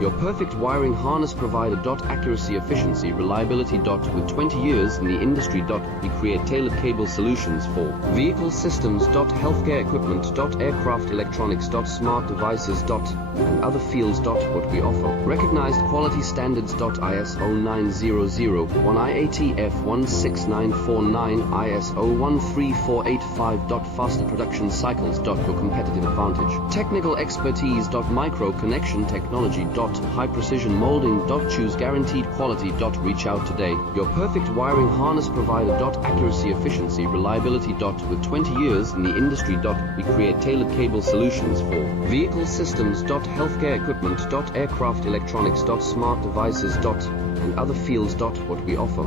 Your perfect wiring harness provider. Accuracy, efficiency, reliability. With 20 years in the industry. We create tailored cable solutions for vehicle systems. Healthcare equipment. Aircraft electronics. Smart devices. And other fields. What we offer. Recognized quality standards. ISO 9001, IATF 16949, ISO 13485. Faster production cycles. Your competitive advantage. Technical expertise. Micro connection technology. High precision molding. Choose guaranteed quality. Reach out today. Your perfect wiring harness provider. Accuracy, efficiency, reliability. With 20 years in the industry. We create tailored cable solutions for vehicle systems. Healthcare equipment. Aircraft electronics. Smart devices. And other fields. What we offer.